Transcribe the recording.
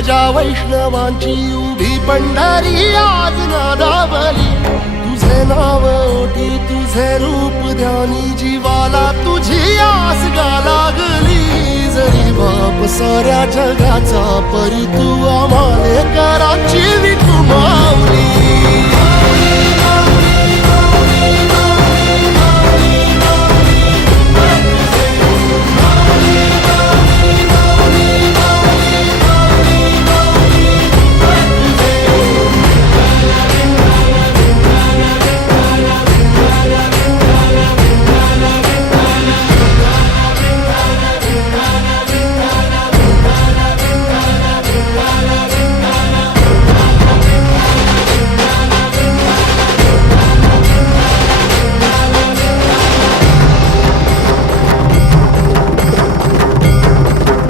गजा वैष्णवांची उभी पंढरी आज नादावली. तुझे नाव ओटी तुझे रूप ध्यानी जीवाला तुझी आस गा लागली. जरी बाप साऱ्या जगाचा परी तू आम्हाले कराची विठू माऊली.